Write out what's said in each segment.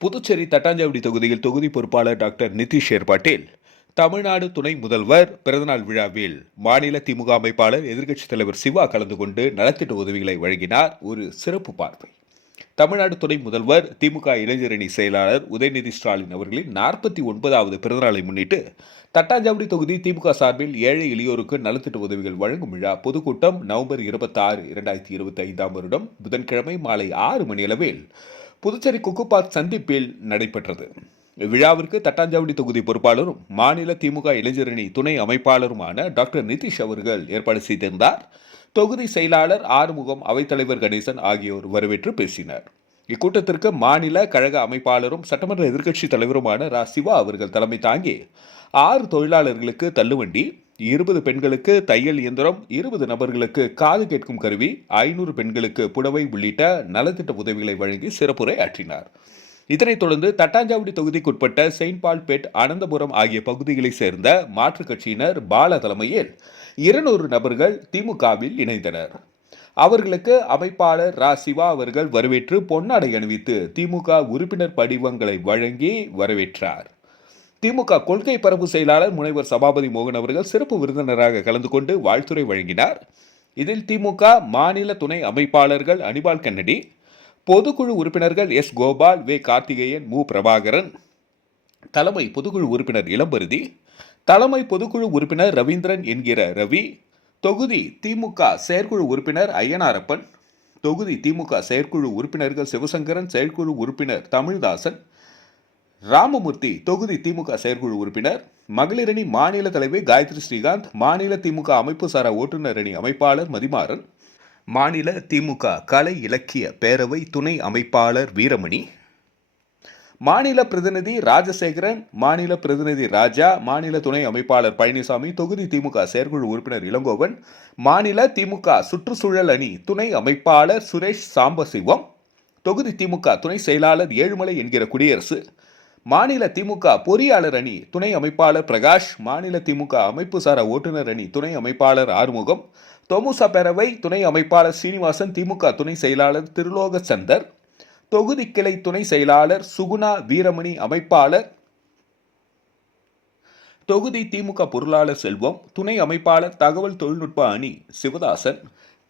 புதுச்சேரி தட்டாஞ்சாவடி தொகுதியில் தொகுதி பொறுப்பாளர் டாக்டர் நிதிஷ் ஏற்பாட்டில் தமிழ்நாடு துணை முதல்வர் பிறந்தநாள் விழாவில் மாநில திமுக அமைப்பாளர் எதிர்க்கட்சித் தலைவர் சிவா கலந்து கொண்டு நலத்திட்ட உதவிகளை வழங்கினார். ஒரு சிறப்பு பார்வை. தமிழ்நாடு துணை முதல்வர் திமுக இளைஞரணி செயலாளர் உதயநிதி ஸ்டாலின் அவர்களின் 49வது பிறந்தநாளை முன்னிட்டு தட்டாஞ்சாவடி தொகுதி திமுக சார்பில் ஏழை எளியோருக்கு நலத்திட்ட உதவிகள் வழங்கும் விழா பொதுக்கூட்டம் நவம்பர் 26, 2025 வருடம் புதன்கிழமை மாலை 6 மணியளவில் புதுச்சேரி குக்கு பார்க் சந்திப்பில் நடைபெற்றது. விழாவிற்கு தட்டாஞ்சாவடி தொகுதி பொறுப்பாளரும் மாநில திமுக இளைஞரணி துணை அமைப்பாளருமான டாக்டர் நிதிஷ் அவர்கள் ஏற்பாடு செய்திருந்தார். தொகுதி செயலாளர் ஆறுமுகம், அவைத்தலைவர் கணேசன் ஆகியோர் வரவேற்று பேசினர். இக்கூட்டத்திற்கு மாநில கழக அமைப்பாளரும் சட்டமன்ற எதிர்க்கட்சித் தலைவருமான ரா. சிவா அவர்கள் தலைமை தாங்கி 6 தொழிலாளர்களுக்கு தள்ளுவண்டி, 20 பெண்களுக்கு தையல் இயந்திரம், 20 நபர்களுக்கு காது கேட்கும் கருவி, 500 பெண்களுக்கு புடவை உள்ளிட்ட நலத்திட்ட உதவிகளை வழங்கி சிறப்புரை ஆற்றினார். இதனைத் தொடர்ந்து தட்டாஞ்சாவடி தொகுதிக்குட்பட்ட செயின்ட் பால் பெட், அனந்தபுரம் ஆகிய பகுதிகளைச் சேர்ந்த மாற்றுக் கட்சியினர் பால தலைமையில் 200 நபர்கள் திமுகவில் இணைந்தனர். அவர்களுக்கு அமைப்பாளர் ரா. சிவா அவர்கள் வரவேற்று பொன்னாடை அணிவித்து திமுக உறுப்பினர் படிவங்களை வழங்கி வரவேற்றார். திமுக கொள்கை பரப்பு செயலாளர் முனைவர் சபாபதி மோகன் அவர்கள் சிறப்பு விருந்தினராக கலந்து கொண்டு வாழ்த்துரை வழங்கினார். இதில் திமுக மாநில துணை அமைப்பாளர்கள் அனிபால் கன்னடி, பொதுக்குழு உறுப்பினர்கள் எஸ். கோபால், வே. கார்த்திகேயன், மு. பிரபாகரன், தலைமை பொதுக்குழு உறுப்பினர் இளம்பருதி, தலைமை பொதுக்குழு உறுப்பினர் ரவீந்திரன் என்கிற ரவி, தொகுதி திமுக செயற்குழு உறுப்பினர் ஐயனாரப்பன், தொகுதி திமுக செயற்குழு உறுப்பினர்கள் சிவசங்கரன், செயற்குழு உறுப்பினர் தமிழ்தாசன், ராமமூர்த்தி, தொகுதி திமுக செயற்குழு உறுப்பினர், மகளிரணி மாநில தலைவர் காயத்ரி ஸ்ரீகாந்த், மாநில திமுக அமைப்பு சாரா ஓட்டுநர் அணி அமைப்பாளர் மதிமாறன், மாநில திமுக கலை இலக்கிய பேரவை துணை அமைப்பாளர் வீரமணி, மாநில பிரதிநிதி ராஜசேகரன், மாநில பிரதிநிதி ராஜா, மாநில துணை அமைப்பாளர் பழனிசாமி, தொகுதி திமுக செயற்குழு உறுப்பினர் இளங்கோவன், மாநில திமுக சுற்றுச்சூழல் அணி துணை அமைப்பாளர் சுரேஷ் சாம்பசிவம், தொகுதி திமுக துணை செயலாளர் ஏழுமலை என்கிற குடியரசு, மாநில திமுக பொறியாளர் அணி துணை அமைப்பாளர் பிரகாஷ், மாநில திமுக அமைப்பு சாரா ஓட்டுநர் அணி துணை அமைப்பாளர் ஆறுமுகம், தொமுசா பேரவை துணை அமைப்பாளர் சீனிவாசன், திமுக துணை செயலாளர் திருலோக சந்தர், தொகுதி கிளை துணை செயலாளர் சுகுணா வீரமணி, அமைப்பாளர் தொகுதி திமுக பொருளாளர் செல்வம், துணை அமைப்பாளர் தகவல் தொழில்நுட்ப அணி சிவதாசன்,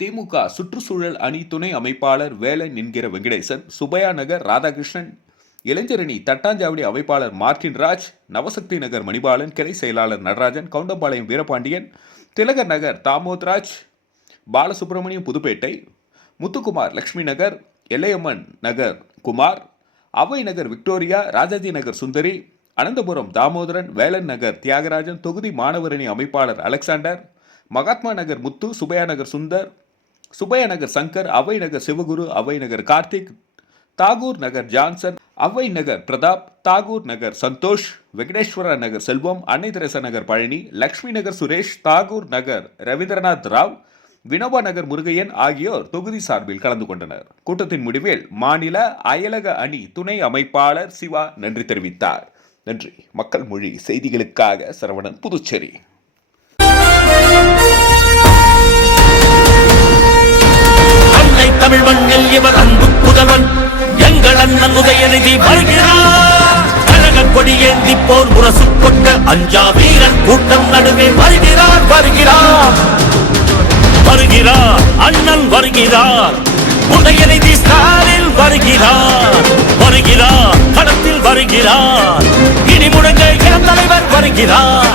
திமுக சுற்றுச்சூழல் அணி துணை அமைப்பாளர் வேலன் என்கிற வெங்கடேசன், சுபையா நகர் ராதாகிருஷ்ணன், இளைஞரணி தட்டாஞ்சாவடி அமைப்பாளர் மார்டின் ராஜ், நவசக்தி நகர் மணிபாலன், கிளை செயலாளர் நடராஜன், கவுண்டம்பாளையம் வீரபாண்டியன், திலகர் நகர் தாமோத்ராஜ், பாலசுப்ரமணியம் புதுப்பேட்டை, முத்துக்குமார் லட்சுமி நகர், எல்லையம்மன் நகர் குமார், அவை நகர் விக்டோரியா, ராஜாஜி நகர் சுந்தரி, அனந்தபுரம் தாமோதரன், வேலன் நகர் தியாகராஜன், தொகுதி மாணவரணி அமைப்பாளர் அலெக்சாண்டர், மகாத்மா நகர் முத்து, சுபையா நகர் சுந்தர், சுபையா நகர் சங்கர், அவை நகர் சிவகுரு, அவை நகர் கார்த்திக், தாகூர் நகர் ஜான்சன், அவை நகர் பிரதாப், தாகூர் நகர் சந்தோஷ், வெங்கடேஸ்வர நகர் செல்வம், அன்னை தெரசா நகர் பழனி, லக்ஷ்மி நகர் சுரேஷ், தாகூர் நகர் ரவீந்திரநாத் ராவ், வினோபா நகர் முருகையன் ஆகியோர் தொகுதி சார்பில் கலந்து கொண்டனர். கூட்டத்தின் முடிவில் மாநில அயலக அணி துணை அமைப்பாளர் சிவா நன்றி தெரிவித்தார். நன்றி. மக்கள் மொழி செய்திகளுக்காக சரவணன், புதுச்சேரி. தமிழ் மண்ணில் இவர் அன்பு புதல்வன் எங்கள் அண்ணன் உதயநிதி வருகிறார். கழக கொடியேந்தி போர் முரசு கொண்ட அஞ்சா வீரன் கூட்டம் நடுவே வருகிறார் வருகிறார் வருகிறார் அண்ணன் வருகிறார். உதயநிதி ஸ்டாலின் வருகிறார் வருகிறார் களத்தில் வருகிறார். இனி முழங்க இளம் தலைவர் வருகிறார்.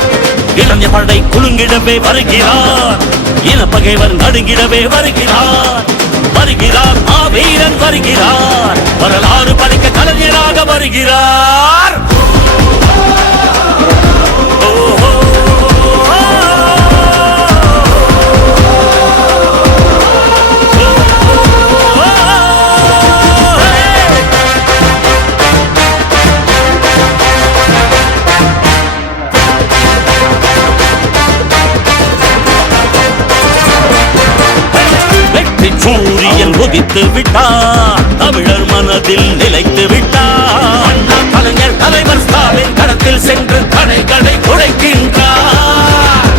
இளைஞ படை குலுங்கிடவே வருகிறார். இனப்பகைவர் நடுங்கிடவே வருகிறார் வருகிறார். வீரன் வருகிறார். வரலாறு படைக்க கலைஞராக வருகிறார். சூரியன் உதித்து விட்டார். தமிழர் மனதில் நிலைத்து விட்டார். அண்ணா கலைஞர் தலைவர் ஸ்டாலின் களத்தில் சென்று கடைகளை குறைக்கின்றார்.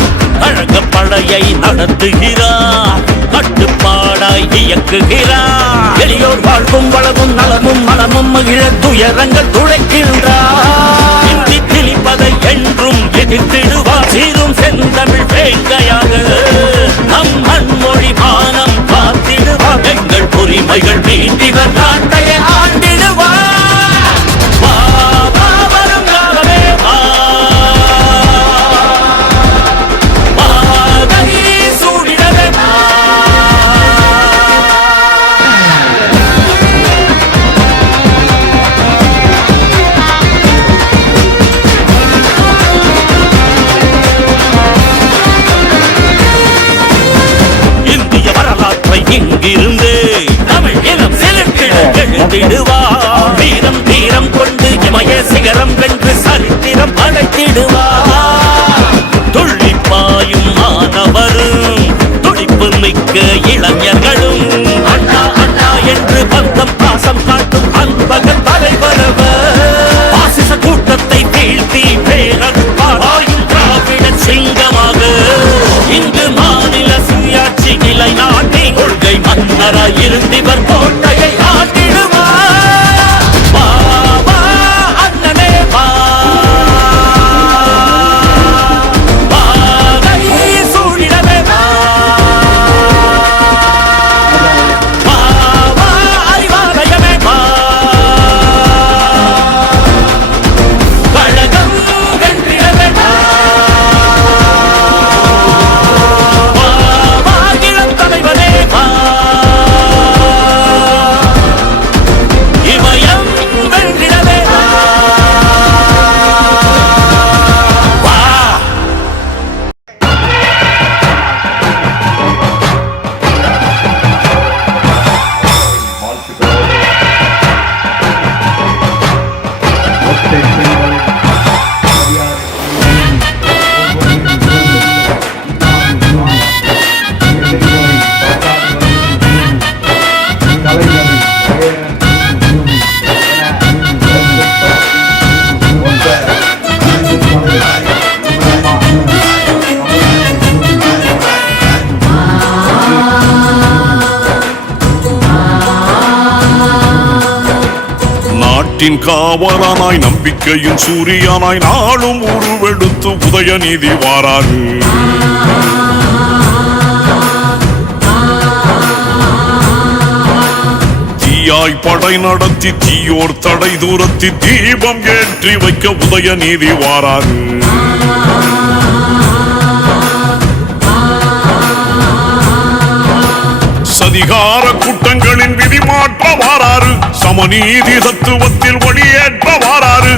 கழக படையை நடத்துகிறார். கட்டுப்பாடாய் இயக்குகிறார். எளியோர் வாழ்வும் வளமும் நல வளமும் மனமும் மகிழ துயரங்கள் துளைக்கின்றார். இந்தி திணிப்பதை என்றும் எதிர்த்திடுவார். சீரும் செந்தமிழ் வேங்கையாக நம் மண்மொழி மானம் காத்திடுவார். எங்கள் உரிமைகள் மீட்டிவர் நாட்டையே ஆண்டிடுவார். வா, வா, வரும் காலமே வா. வாகை சூடிடவே வா. இந்திய வரலாற்றை இங்கிருந்து தமிழ் இனம் செலுத்திட எழுதிடுவார். வீரம் தீரம் கொண்டு இமய சிகரம் வென்று சரித்திரம் படைத்திடுவார். துள்ளிப்பாயும் மாணவரும் துடிப்பு மிக்க இளைஞர்களும் அண்ணா அண்ணா என்று பந்தம் பாசம் காட்டும் அன்பகன் தலைவரவர். பாசிச கூட்டத்தை வீழ்த்தி பேரறுப்பாயும் திராவிட சிங்கமாக இங்கு மாநில சுயாட்சி நிலை நாட்டி கொள்கை மன்னராய் இருந்திவர் கோட்டையை ஆட்டிடுவார். வா, வா, அண்ணனே வா. வாகை சூடிடவே வா. வா, வா, அறிவாலயமே வா. கழகம் வென்றிடவே வா. வா, வா, இளம் தலைவனே வா. இமயம் வென்றிடவே வா. வா. நாட்டின் காவலனாய் நம்பிக்கையின் சூரியனாய் நாளும் உருவெடுத்து உதயநிதி வாராரு. தீயாய் படை நடத்தி தீயோர் தடை தூரத்தி தீபம் ஏற்றி வைக்க உதயநிதி வாராரு. சதிகார கூட்டங்களின் விதி மாற்ற வாராரு. சமநீதி தத்துவத்தில் ஒளியேற்ற வாராரு.